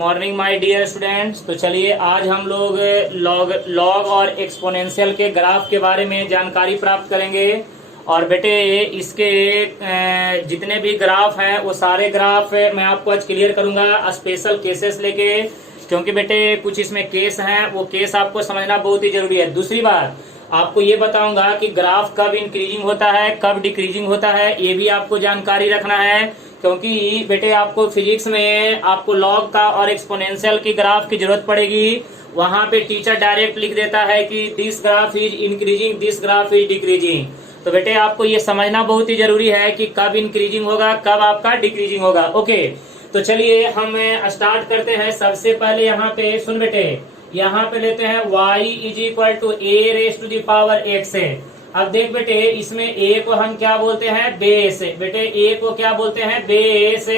Morning my dear students. तो चलिए आज हम लोग लॉग और एक्सपोनेंशियल के ग्राफ के बारे में जानकारी प्राप्त करेंगे। और बेटे इसके जितने भी ग्राफ हैं वो सारे ग्राफ मैं आपको आज क्लियर करूंगा स्पेशल केसेस लेके, क्योंकि बेटे कुछ इसमें केस हैं, वो केस आपको समझना बहुत ही जरूरी है। दूसरी बात आपको ये बताऊंगा कि ग्राफ कब इंक्रीजिंग होता है कब डिक्रीजिंग होता है, ये भी आपको जानकारी रखना है, क्योंकि बेटे आपको फिजिक्स में आपको लॉग का और एक्सपोनेंशियल की ग्राफ की जरूरत पड़ेगी। वहां पे टीचर डायरेक्ट लिख देता है कि this graph is increasing, this graph is decreasing. तो बेटे आपको ये समझना बहुत ही जरूरी है कि कब इंक्रीजिंग होगा कब आपका डिक्रीजिंग होगा। ओके, तो चलिए हम स्टार्ट करते हैं। सबसे पहले यहाँ पे सुन बेटे, यहाँ पे लेते हैं y is equal to a raise to the power x है। अब देख बेटे इसमें a को हम क्या बोलते हैं, बेस। बेटे a को क्या बोलते हैं, बेस,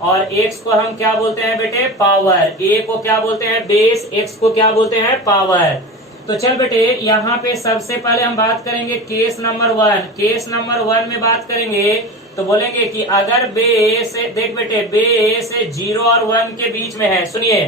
और x को हम क्या बोलते हैं बेटे, पावर। a को क्या बोलते हैं, बेस, x को क्या बोलते हैं, पावर। तो चल बेटे यहाँ पे सबसे पहले हम बात करेंगे केस नंबर 1। केस नंबर 1 में बात करेंगे तो बोलेंगे कि अगर बेस, देख बेटे बेस 0 और 1 के बीच में है। सुनिए,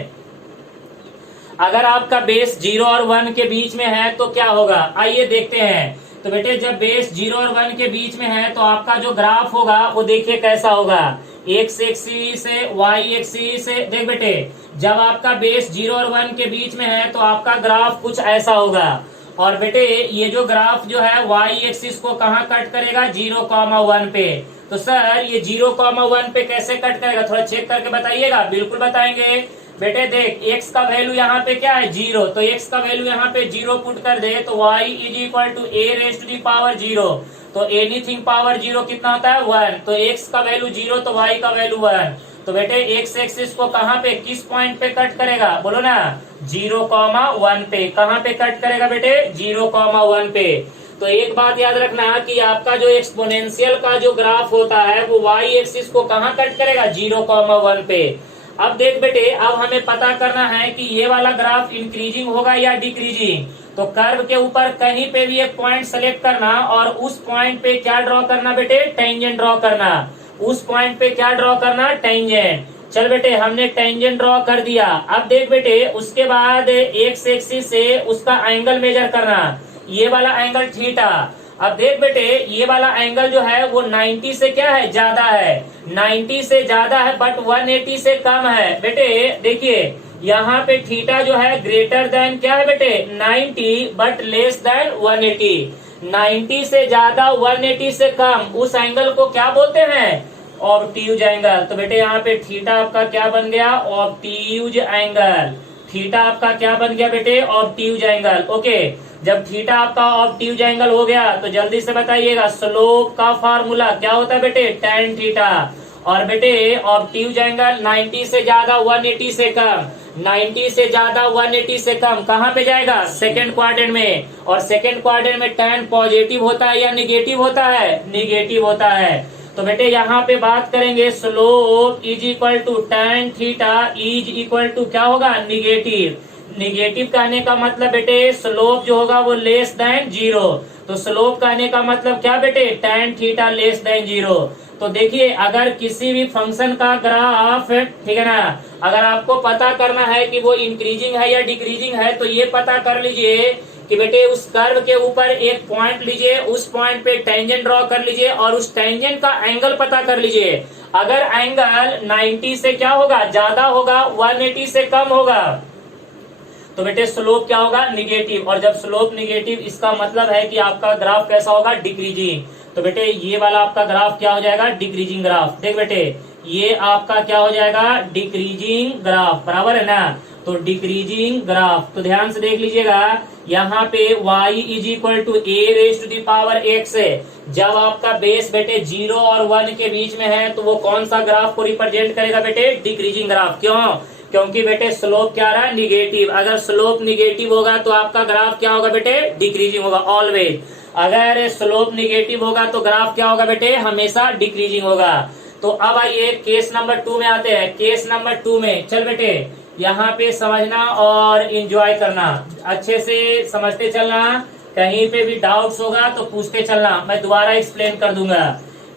अगर आपका बेस 0 और 1 के बीच में है तो क्या होगा, आइए देखते हैं। तो बेटे जब बेस 0 और 1 के बीच में है तो आपका जो ग्राफ होगा वो देखिए कैसा होगा, x एक्सिस से y एक्सिस से। देख बेटे जब आपका बेस 0 और 1 के बीच में है तो आपका ग्राफ कुछ ऐसा होगा। और बेटे ये जो ग्राफ जो है y एक्सिस को कहाँ कट करेगा, 0,1 पे। तो सर ये 0,1 पे कैसे कट करेगा, थोड़ा चेक करके बताइएगा। बिल्कुल बताएंगे बेटे। देख x का वैल्यू यहाँ पे क्या है, 0, तो x का वैल्यू यहाँ पे 0 पुट कर दे तो y is equal to a raise to the power 0। तो एनीथिंग पावर 0 कितना होता है, 1। तो x का वैल्यू 0 तो y का वैल्यू 1। तो बेटे x एक्सिस को कहाँ पे, किस पॉइंट पे कट करेगा, बोलो ना, 0,1 पे। कहाँ पे कट करेगा बेटे, 0,1 पे। तो एक बात याद रखना कि आपका जो एक्सपोनेंशियल का जो ग्राफ होता है वो y एक्सिस को कहाँ कट करेगा, 0,1 पे। अब देख बेटे अब हमें पता करना है कि ये वाला ग्राफ इंक्रीजिंग होगा या डिक्रीजिंग। तो कर्व के ऊपर कहीं पे भी एक पॉइंट सेलेक्ट करना और उस पॉइंट पे क्या ड्रॉ करना बेटे, टेंजेंट ड्रॉ करना। उस पॉइंट पे क्या ड्रॉ करना, टेंजेंट। चल बेटे हमने टेंजेंट ड्रॉ कर दिया। अब देख बेटे उसके बाद एक्स एक्सिस से उसका एंगल मेजर करना, ये वाला एंगल थीटा। अब देख बेटे ये वाला एंगल जो है वो 90 से क्या है, ज्यादा है। 90 से ज्यादा है बट 180 से कम है। बेटे देखिए यहाँ पे थीटा जो है ग्रेटर देन क्या है बेटे, 90 बट लेस देन 180। 90 से ज्यादा 180 से कम, उस एंगल को क्या बोलते हैं, ऑब्ट्यूज एंगल। तो बेटे यहाँ पे थीटा आपका क्या बन गया, ऑब्ट्यूज एंगल। थीटा आपका क्या बन गया बेटे, ऑब्ट्यूज एंगल। ओके, जब थीटा आपका ऑब्ट्यूज एंगल हो गया तो जल्दी से बताइएगा स्लोप का फार्मूला क्या होता है बेटे, tan थीटा। और बेटे ऑब्ट्यूज एंगल 90 से ज्यादा 180 से कम, 90 से ज्यादा 180 से कम कहाँ पे जाएगा, सेकेंड क्वाड्रेंट में। और सेकेंड क्वाड्रेंट में tan पॉजिटिव होता है या निगेटिव होता है, निगेटिव होता है। तो बेटे यहाँ पे बात करेंगे slope is equal to tan theta is equal to क्या होगा, निगेटिव। निगेटिव कहने का मतलब बेटे स्लोप जो होगा वो लेस देन 0। तो स्लोप कहने का मतलब क्या बेटे, tan थीटा लेस देन 0। तो देखिए अगर किसी भी फंक्शन का ग्राफ, ठीक है ना, अगर आपको पता करना है कि वो इंक्रीजिंग है या डिक्रीजिंग है तो ये पता कर लीजिए कि बेटे उस कर्व के ऊपर एक पॉइंट लीजिए, उस पॉइंट पे टेंजेंट ड्रॉ कर लीजिए और उस टेंजेंट का एंगल पता कर लीजिए। अगर एंगल 90 से क्या होगा, ज्यादा होगा, 180 से कम होगा तो बेटे स्लोप क्या होगा, निगेटिव। और जब स्लोप निगेटिव इसका मतलब है कि आपका ग्राफ कैसा होगा, डिक्रीजिंग। तो बेटे ये वाला आपका ग्राफ क्या हो जाएगा, डिक्रीजिंग ग्राफ। देख बेटे ये आपका क्या हो जाएगा, डिक्रीजिंग ग्राफ, बराबर है ना। तो डिक्रीजिंग ग्राफ, तो ध्यान से देख लीजिएगा यहाँ पे y is equal to a raise to the power x है। जब आपका बेस बेटे 0 और 1 के बीच में है तो वो कौन सा ग्राफ को रिप्रेजेंट करेगा बेटे, डिक्रीजिंग ग्राफ। क्यों, क्योंकि बेटे स्लोप क्या रहा है, निगेटिव। अगर स्लोप निगेटिव होगा तो आपका ग्राफ क्या होगा बेटे, डिक्रीजिंग होगा ऑलवेज। अगर स्लोप निगेटिव होगा तो ग्राफ क्या होगा बेटे, हमेशा डिक्रीजिंग होगा। तो अब आइए केस नंबर 2 में आते हैं। केस नंबर 2 में चल बेटे यहाँ पे समझना और एंजॉय करना, अच्छे से समझते चलना। कहीं पे भी डाउट्स होगा तो पूछते चलना, मैं दोबारा एक्सप्लेन कर दूंगा।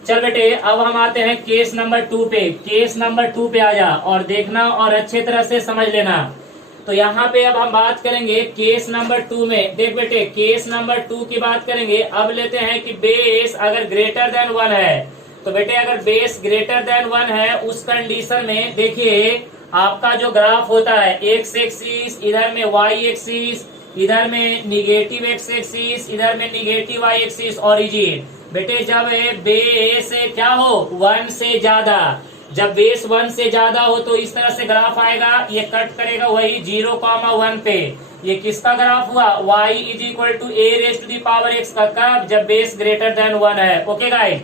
चल बेटे अब हम आते हैं केस नंबर 2 पे। केस नंबर 2 पे आ जा और देखना और अच्छे तरह से समझ लेना। तो यहाँ पे अब हम बात करेंगे केस नंबर 2 में। देख बेटे केस नंबर 2 की बात करेंगे। अब लेते हैं कि बेस अगर ग्रेटर देन 1 है, तो बेटे अगर बेस ग्रेटर देन 1 है उस कंडीशन में देखिए आपका जो ग्राफ होता है एक्स एक्सिस, इधर में वाई एक्सिस, इधर में निगेटिव एक्स एक्सिस, इधर में निगेटिव वाई एक्सिस, ऑरिजिन। बेटे जब बेस क्या हो 1 से ज्यादा, जब बेस 1 से ज्यादा हो तो इस तरह से ग्राफ आएगा, ये कट करेगा वही 0,1 पे। ये किसका ग्राफ हुआ y is equal to a raise to the power x का, कब जब बेस ग्रेटर देन 1 है। ओके गाइस,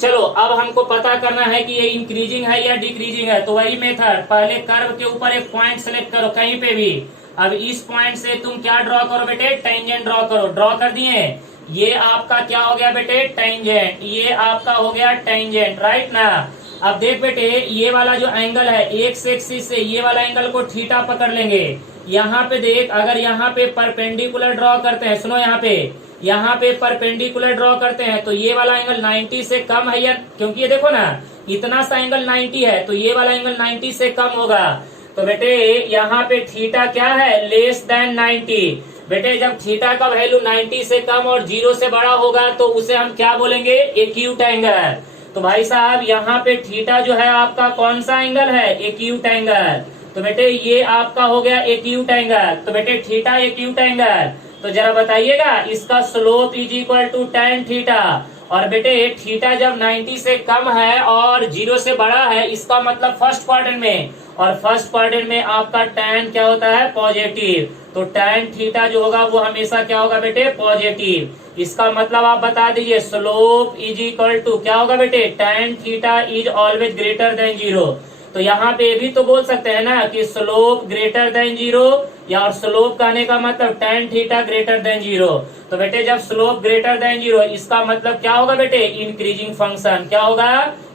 चलो अब हमको पता करना है कि ये इंक्रीजिंग है या डिक्रीजिंग है। तो वही मेथड, पहले कर्व के ऊपर एक पॉइंट सेलेक्ट करो कहीं पे भी। अब इस पॉइंट से तुम क्या ड्रॉ करो बेटे, टेंजेंट ड्रॉ करो। ड्रॉ कर दिए, ये आपका क्या हो गया बेटे टेंजेंट, ये आपका हो गया टेंजेंट, राइट ना। अब देख बेटे ये वाला जो एंगल है एक्स एक्सिस से ये वाला एंगल को थीटा पकड़ लेंगे। यहाँ पे देख अगर यहाँ पे परपेंडिकुलर ड्रॉ करते हैं, सुनो यहाँ पे परपेंडिकुलर ड्रॉ करते हैं तो ये वाला एंगल 90 से कम है या, क्योंकि ये देखो ना इतना सा एंगल 90 है तो ये वाला एंगल 90 से कम होगा। तो बेटे यहाँ पे थीटा क्या है लेस देन 90। बेटे जब थीटा का वैल्यू 90 से कम और 0 से बड़ा होगा तो उसे हम क्या बोलेंगे, एक्यूट एंगल। तो भाई साहब यहाँ पे थीटा जो है आपका कौन सा एंगल है, एक्यूट एंगल। तो बेटे ये आपका हो गया एक्यूट एंगल। तो बेटे थीटा एक्यूट एंगल, तो जरा बताइएगा इसका slope is equal to tan theta. और बेटे थीटा जब 90 से कम है और 0 से बड़ा है इसका मतलब फर्स्ट क्वाड्रेंट में, और फर्स्ट क्वाड्रेंट में आपका tan क्या होता है पॉजिटिव। तो tan थीटा जो होगा वो हमेशा क्या होगा बेटे पॉजिटिव। इसका मतलब आप बता दीजिए स्लोप इज इक्वल टू क्या होगा बेटे, tan theta is always greater than 0। तो यहाँ पे भी तो बोल सकते हैं ना कि स्लोप ग्रेटर देन 0, या और स्लोप कहने का मतलब tan थीटा ग्रेटर देन 0। तो बेटे जब स्लोप ग्रेटर देन 0 इसका मतलब क्या होगा बेटे, इंक्रीजिंग फंक्शन। क्या होगा,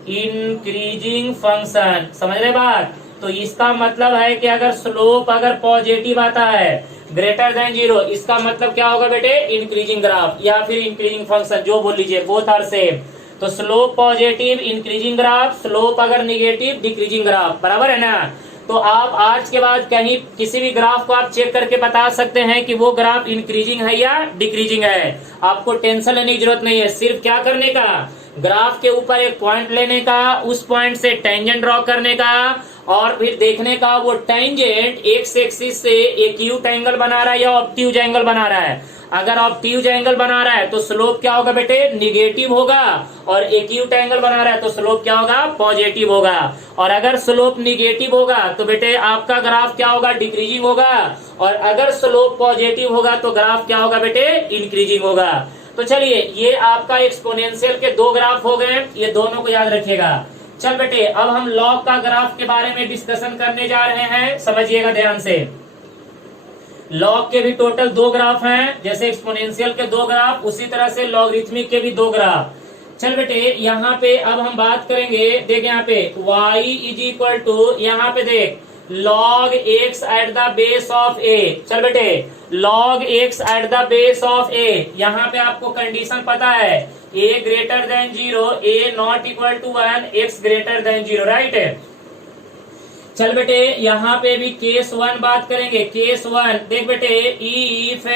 इंक्रीजिंग फंक्शन। समझ रहे बात। तो इसका मतलब है कि अगर स्लोप अगर पॉजिटिव आता है ग्रेटर देन 0 इसका मतलब क्या होगा बेटे, इंक्रीजिंग ग्राफ या फिर इंक्रीजिंग फंक्शन, जो बोल लीजिए, बोथ आर सेम। तो slope positive increasing graph, slope अगर निगेटिव डिक्रीजिंग ग्राफ, बराबर है ना। तो आप आज के बाद कहीं किसी भी ग्राफ को आप चेक करके बता सकते हैं कि वो ग्राफ इंक्रीजिंग है या डिक्रीजिंग है। आपको टेंशन लेने की जरूरत नहीं है, सिर्फ क्या करने का, ग्राफ के ऊपर एक पॉइंट लेने का, उस पॉइंट से टेंजेंट ड्रॉ करने का और फिर देखने का वो टेंजेंट एक्स एक्सिस से एक्यूट एंगल बना रहा है या ऑब्ट्यूज एंगल बना रहा है। अगर ऑब्ट्यूज एंगल बना रहा है तो स्लोप क्या होगा बेटे, निगेटिव होगा, और एक्यूट एंगल बना रहा है तो स्लोप क्या होगा, पॉजिटिव होगा। और अगर स्लोप निगेटिव होगा तो बेटे आपका ग्राफ क्या होगा, डिक्रीजिंग होगा, और अगर स्लोप पॉजिटिव होगा तो ग्राफ क्या होगा बेटे, इंक्रीजिंग होगा। तो चलिए ये आपका एक्सपोनेंशियल के 2 ग्राफ हो गए, ये दोनों को याद रखिएगा। चल बेटे अब हम लॉग का ग्राफ के बारे में डिस्कशन करने जा रहे हैं, समझिएगा ध्यान से। लॉग के भी टोटल 2 ग्राफ हैं, जैसे एक्सपोनेंशियल के 2 ग्राफ उसी तरह से लॉगरिथमिक के भी 2 ग्राफ। चल बेटे यहाँ पे अब हम बात करेंगे, देख यहाँ पे y इज इक्वल टू, यहाँ पे देख log x at the base of a। चल बेटे log x at the base of a, यहाँ पे आपको कंडीशन पता है a greater than 0, a not equal to 1, x greater than 0, right. चल बेटे यहाँ पे भी केस 1 बात करेंगे। केस 1 देख बेटे, इफ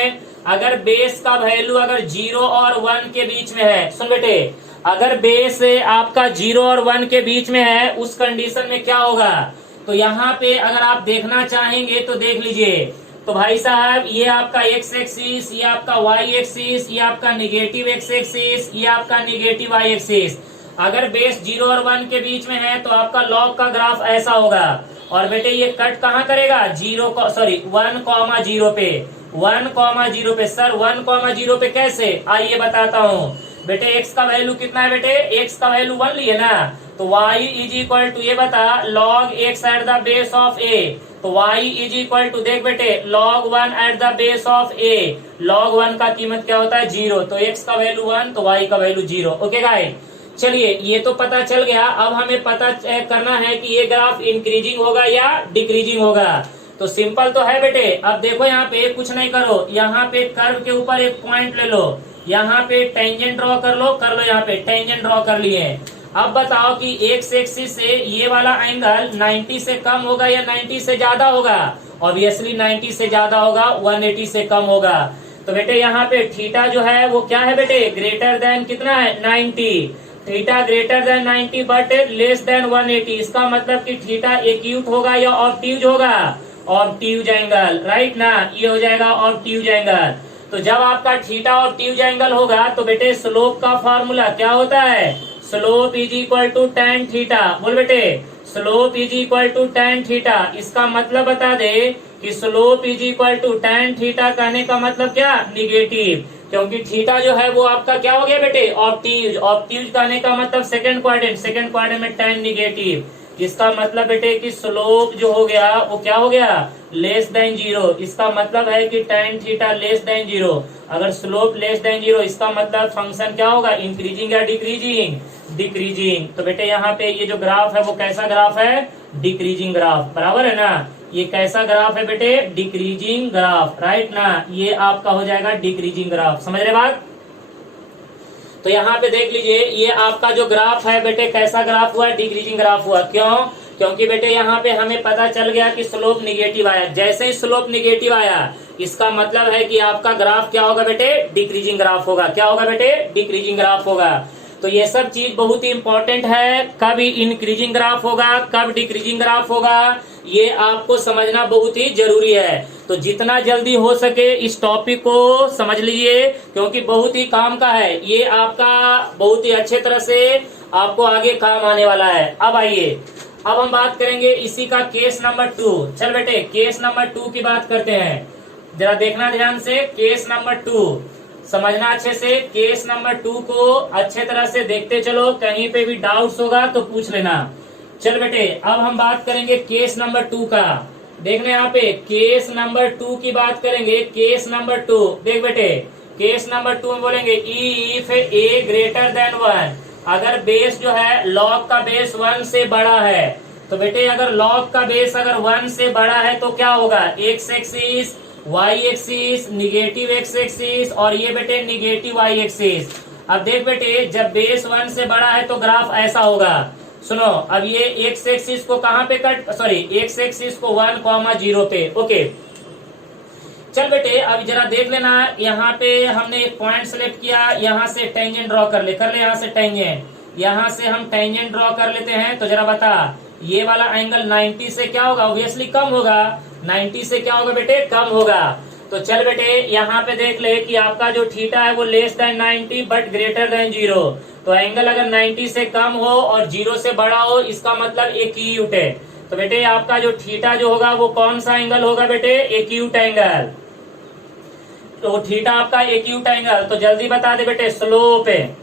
अगर बेस का वैल्यू अगर 0 और 1 के बीच में है, सुन बेटे अगर बेस आपका 0 और 1 के बीच में है उस कंडीशन में क्या होगा। तो यहाँ पे अगर आप देखना चाहेंगे तो देख लीजिए। तो भाई साहब ये आपका एक्स एक्सिस, ये आपका वाई एक्सिस, ये आपका निगेटिव एक्स एक्सिस, ये आपका निगेटिव वाई एक्सिस। अगर बेस 0 और 1 के बीच में है तो आपका लॉग का ग्राफ ऐसा होगा। और बेटे ये कट कहाँ करेगा, 1,0 पे। 1,0 पे सर 1,0 पे कैसे, आइए बताता हूँ। बेटे x का वैल्यू कितना है बेटे, x का वैल्यू 1 लिए ना, तो y इज इक्वल टू ये बता log x at the base of a। तो y इज इक्वल टू देख बेटे log 1 eight the base of a। log 1 का कीमत क्या होता है 0, तो x का वैल्यू 1 तो y का वैल्यू 0। ओके गाइस, चलिए ये तो पता चल गया। अब हमें पता करना है कि ये ग्राफ इंक्रीजिंग होगा या डिक्रीजिंग होगा। तो सिंपल तो है बेटे। अब देखो यहाँ पे कुछ नहीं करो, यहाँ पे कर्व के ऊपर एक पॉइंट ले लो, यहाँ पे टेंजेंट ड्रॉ कर लो यहाँ पे टेंजेंट ड्रॉ कर लिए। अब बताओ कि एक्स एक्सिस से ये वाला एंगल 90 से कम होगा या 90 से ज्यादा होगा? ऑब्वियसली 90 से ज्यादा होगा, 180 से कम होगा। तो बेटे यहाँ पे थीटा जो है वो क्या है बेटे? ग्रेटर देन कितना है? 90। Theta greater than 90 but less than 180। इसका मतलब कि थीटा एक्यूट होगा या ऑब्ट्यूज होगा? ऑब्ट्यूज एंगल, राइट ना, ये हो जाएगा ऑब्ट्यूज एंगल। तो जब आपका थीटा ऑब्ट्यूज एंगल होगा तो बेटे स्लोप का फॉर्मूला क्या होता है? Slope is equal to tan theta. बोल बेटे, slope is equal to tan theta. इसका मतलब बता दे कि slope is equal to tan theta कहने का मतलब क्या? निगेटिव, क्योंकि थीटा जो है वो आपका क्या हो गया बेटे? ऑब्ट्यूज। ऑब्ट्यूज कहने का मतलब सेकंड क्वाड्रेंट में tan निगेटिव। इसका मतलब बेटे कि स्लोप जो हो गया वो क्या हो गया? Less than 0। इसका मतलब है कि tan थीटा लेस देन 0। अगर स्लोप लेस देन 0 इसका मतलब फंक्शन क्या होगा? इंक्रीजिंग या डिक्रीजिंग? डिक्रीजिंग। तो बेटे यहाँ पे ये जो ग्राफ है वो कैसा ग्राफ है? डिक्रीजिंग ग्राफ, बराबर है ना। ये कैसा ग्राफ है बेटे? डिक्रीजिंग ग्राफ, राइट ना। ये आपका हो जाएगा डिक्रीजिंग ग्राफ, समझ रहे बात? तो यहाँ पे देख लीजिए, ये आपका जो ग्राफ है बेटे कैसा ग्राफ हुआ? डिक्रीजिंग ग्राफ हुआ। क्यों? क्योंकि बेटे यहाँ पे हमें पता चल गया कि स्लोप निगेटिव आया। जैसे ही स्लोप निगेटिव आया इसका मतलब है कि आपका ग्राफ क्या होगा बेटे? डिक्रीजिंग ग्राफ होगा। क्या होगा बेटे? डिक्रीजिंग ग्राफ होगा। तो ये सब चीज बहुत ही इंपॉर्टेंट है। कब इंक्रीजिंग ग्राफ होगा, कब डिक्रीजिंग ग्राफ होगा, ये आपको समझना बहुत ही जरूरी है। तो जितना जल्दी हो सके इस टॉपिक को समझ लीजिए, क्योंकि बहुत ही काम का है। ये आपका बहुत ही अच्छे तरह से आपको आगे काम आने वाला है। अब आइए, अब हम बात करेंगे इसी का केस नंबर 2। चल बेटे, केस नंबर 2 की बात करते हैं। जरा देखना ध्यान से, केस नंबर 2 समझना अच्छे से। केस नंबर 2 को अच्छे तरह से देखते चलो, कहीं पे भी डाउट्स होगा तो पूछ लेना। चल बेटे, अब हम बात करेंगे केस नंबर 2 का। देखना यहाँ पे केस नंबर 2 की बात करेंगे। केस नंबर 2 देख बेटे, केस नंबर 2 में बोलेंगे इफ ए ग्रेटर देन 1। अगर बेस जो है लॉग का बेस 1 से बड़ा है, तो बेटे अगर लॉग का बेस अगर 1 से बड़ा है तो क्या होगा? X axis, Y axis, negative X axis और ये बेटे निगेटिव वाई एक्सिस। अब देख बेटे, जब बेस 1 से बड़ा है तो ग्राफ ऐसा होगा। सुनो, अब ये एक्स एक्सिस को कहाँ पे एक्स एक्सिस को 1,0 पे। ओके, चल बेटे अब जरा देख लेना, यहाँ पे हमने एक पॉइंट सेलेक्ट किया, यहाँ से टेंजेंट ड्रॉ कर ले यहाँ से टेंजेंट, यहाँ से हम टेंजेंट ड्रॉ कर लेते हैं। तो जरा बता, ये वाला एंगल 90 से क्या होगा? ऑब्वियसली कम होगा। 90 से क्या होगा बेटे? कम होगा। तो चल बेटे यहाँ पे देख ले कि आपका जो थीटा है वो less than 90 but greater than 0। तो एंगल अगर 90 से कम हो और 0 से बड़ा हो इसका मतलब एक्यूट है। तो बेटे आपका जो थीटा जो होगा वो कौन सा एंगल होगा बेटे? Acute angle. तो थीटा आपका एक्यूट एंगल। तो जल्दी बता दे बेटे, स्लोप है,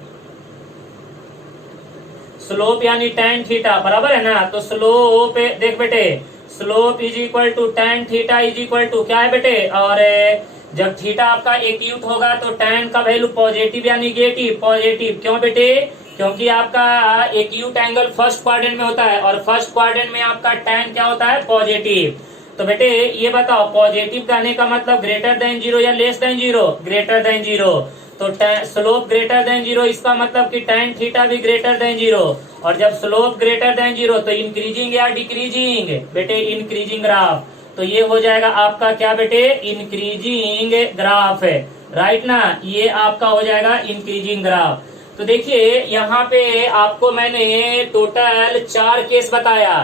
स्लोप यानी tan थीटा, बराबर है ना। तो स्लोप देख बेटे, slope is equal to tan theta is equal to क्या है बेटे? और जब थीटा आपका एक्यूट होगा तो tan का वैल्यू पॉजिटिव या निगेटिव? पॉजिटिव। क्यों बेटे? क्योंकि आपका एक्यूट एंगल फर्स्ट क्वाड्रेंट में होता है और फर्स्ट क्वाड्रेंट में आपका tan क्या होता है? पॉजिटिव। तो बेटे ये बताओ, पॉजिटिव कहने का मतलब ग्रेटर देन 0 या लेस देन 0? Greater than 0। तो स्लोप ग्रेटर देन 0 इसका मतलब कि tan थीटा भी ग्रेटर देन 0। और जब स्लोप ग्रेटर देन 0 तो इंक्रीजिंग या डिक्रीजिंग? बेटे इंक्रीजिंग ग्राफ। तो ये हो जाएगा आपका क्या बेटे? इंक्रीजिंग ग्राफ है, राइट ना। ये आपका हो जाएगा इंक्रीजिंग ग्राफ। तो देखिए यहाँ पे आपको मैंने टोटल 4 केस बताया।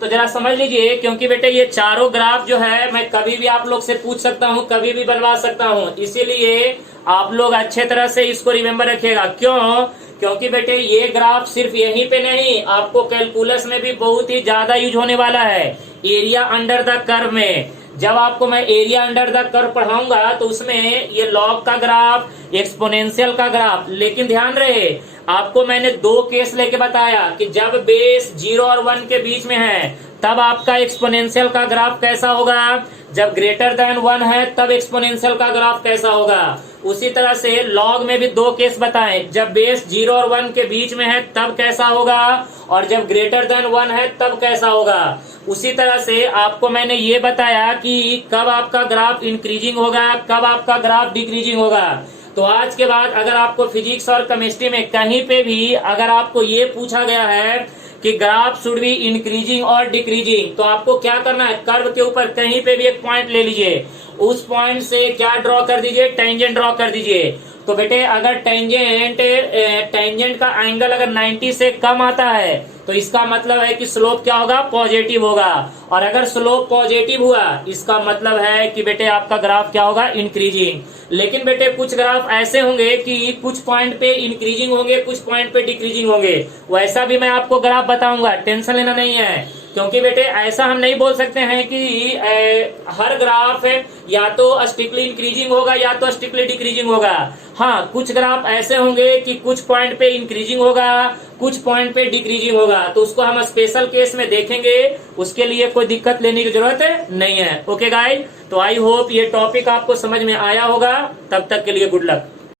तो जरा समझ लीजिए, क्योंकि बेटे ये चारों ग्राफ जो है मैं कभी भी आप लोग से पूछ सकता हूँ, कभी भी बनवा सकता हूँ, इसीलिए आप लोग अच्छे तरह से इसको रिमेम्बर रखिएगा। क्यों? क्योंकि बेटे ये ग्राफ सिर्फ यहीं पे नहीं, आपको कैलकुलस में भी बहुत ही ज्यादा यूज होने वाला है। एरिया अंडर द कर्व में जब आपको मैं एरिया अंडर द कर्व पढ़ाऊंगा तो उसमें ये लॉग का ग्राफ, एक्सपोनेंशियल का ग्राफ, लेकिन ध्यान रहे आपको मैंने 2 केस लेके बताया कि जब बेस 0 और 1 के बीच में है तब आपका एक्सपोनेंशियल का ग्राफ कैसा होगा, जब ग्रेटर देन 1 है तब एक्सपोनेंशियल का ग्राफ कैसा होगा। उसी तरह से लॉग में भी 2 केस बताए, जब बेस 0 और 1 के बीच में है तब कैसा होगा और जब ग्रेटर देन 1 है तब कैसा होगा। उसी तरह से आपको मैंने ये बताया कि कब आपका ग्राफ इंक्रीजिंग होगा, कब आपका ग्राफ डिक्रीजिंग होगा। तो आज के बाद अगर आपको फिजिक्स और केमिस्ट्री में कहीं पे भी अगर आपको ये पूछा गया है कि ग्राफ शुड बी इंक्रीजिंग और डिक्रीजिंग, तो आपको क्या करना है, कर्व के ऊपर कहीं पे भी एक पॉइंट ले लीजिए, उस पॉइंट से क्या ड्रॉ कर दीजिए, टेंजेंट ड्रॉ कर दीजिए। तो बेटे अगर टेंजेंट का एंगल अगर 90 से कम आता है तो इसका मतलब है कि स्लोप क्या होगा, पॉजिटिव होगा। और अगर स्लोप पॉजिटिव हुआ इसका मतलब है कि बेटे आपका ग्राफ क्या होगा, इंक्रीजिंग। लेकिन बेटे कुछ ग्राफ ऐसे होंगे कि कुछ पॉइंट पे इंक्रीजिंग होंगे, कुछ पॉइंट पे डिक्रीजिंग होंगे, वैसा भी मैं आपको ग्राफ बताऊंगा, टेंशन लेना नहीं है। क्योंकि बेटे ऐसा हम नहीं बोल सकते हैं कि हर ग्राफ या तो स्ट्रिक्टली इंक्रीजिंग होगा या तो स्ट्रिक्टली डिक्रीजिंग होगा। हाँ, कुछ ग्राफ ऐसे होंगे कि कुछ पॉइंट पे इंक्रीजिंग होगा, कुछ पॉइंट पे डिक्रीजिंग होगा, तो उसको हम स्पेशल केस में देखेंगे, उसके लिए कोई दिक्कत लेने की जरूरत नहीं है। ओके गाइस, तो आई होप ये टॉपिक आपको समझ में आया होगा। तब तक के लिए गुड लक।